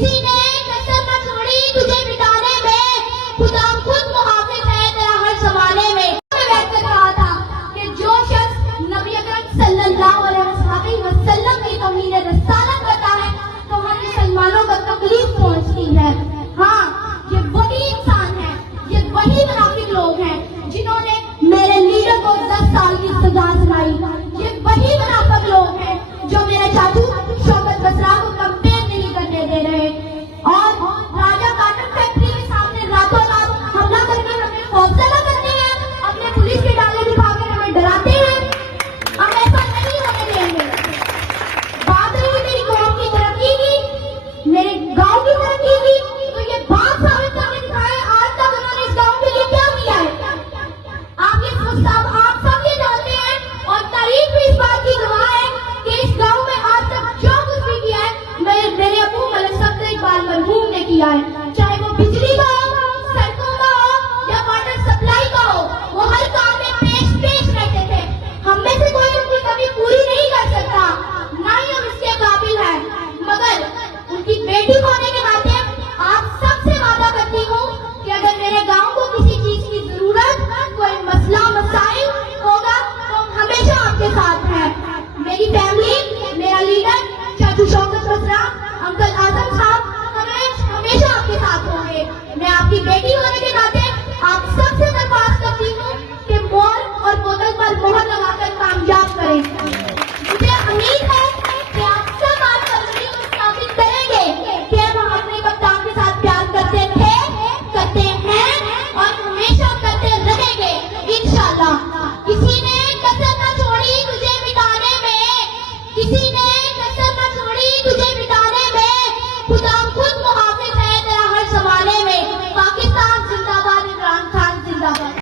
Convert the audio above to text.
किसी ने कसर न छोड़ी तुझे मिटाने में, खुदा खुद मुहाफिज है तेरा हर जमाने में। वैसे कहा था कि जो शख्स नबी अकरम सल्लल्लाहु अलैहि वसल्लम की तौहीद रिसालत करता है तो हम मुसलमानों को तकलीफ पहुंचती है। हाँ, ये वही इंसान है, ये वही मुनाफिक लोग हैं जिन्होंने मेरे लीडर को 10 साल की सजा सुनाई। ये वही मुनाफिक लोग हैं जो मेरे चाचू शौकत बसरा को कंपेयर नहीं करने दे रहे और राजा काटन फैक्ट्री के सामने रातों रात हमला करके हमें खौफजदा करते हैं, अपने पुलिस के डाले दिखाकर हमें डराते हैं। हम ऐसा नहीं होने देंगे। बात रही मेरी कौम की तरक्की की, मेरे गांव की तरक्की की, तो ये बात साबित करके दिखाए आज तक उन्होंने इस गांव के लिए क्या किया है। आप सब ये जानते हैं और तारीफ भी इस बात की गवाह है कि इस गांव में आज तक जो कुछ भी किया है मेरे अबू मलिक सब्र इकबाल मरहूम ने किया है। चाहे वो बिजली का हो, सड़कों का हो या वाटर सप्लाई का हो, वो हर काम में पेश रहते थे। हम में से कोई उनकी कमी पूरी नहीं कर सकता, ना ही हम इसके काबिल हैं, मगर उनकी बेटी होने के नाते आप सबसे वादा करती हूँ कि अगर मेरे गांव को किसी चीज की जरूरत, कोई मसला मसाइल होगा तो हम हमेशा आपके साथ हैं। मेरी फैमिली, मेरा लीडर चाचू शौकत बसरा, अंकल आजम साहब हमेशा आपके साथ होंगे। मैं आपकी बेटी होने के नाते आप सबसे दरख्वास्त करती हूँ कि मोर और बोतल पर मोहर लगाकर कामयाब करें। मुझे उम्मीद है कि आप सब आज कल को स्थापित करेंगे कि हम अपने कप्तान के साथ प्यार करते थे, करते हैं और हमेशा करते रहेंगे इंशाअल्लाह। किसी ने कसर न छोड़ी तुझे मिटाने में, किसी ने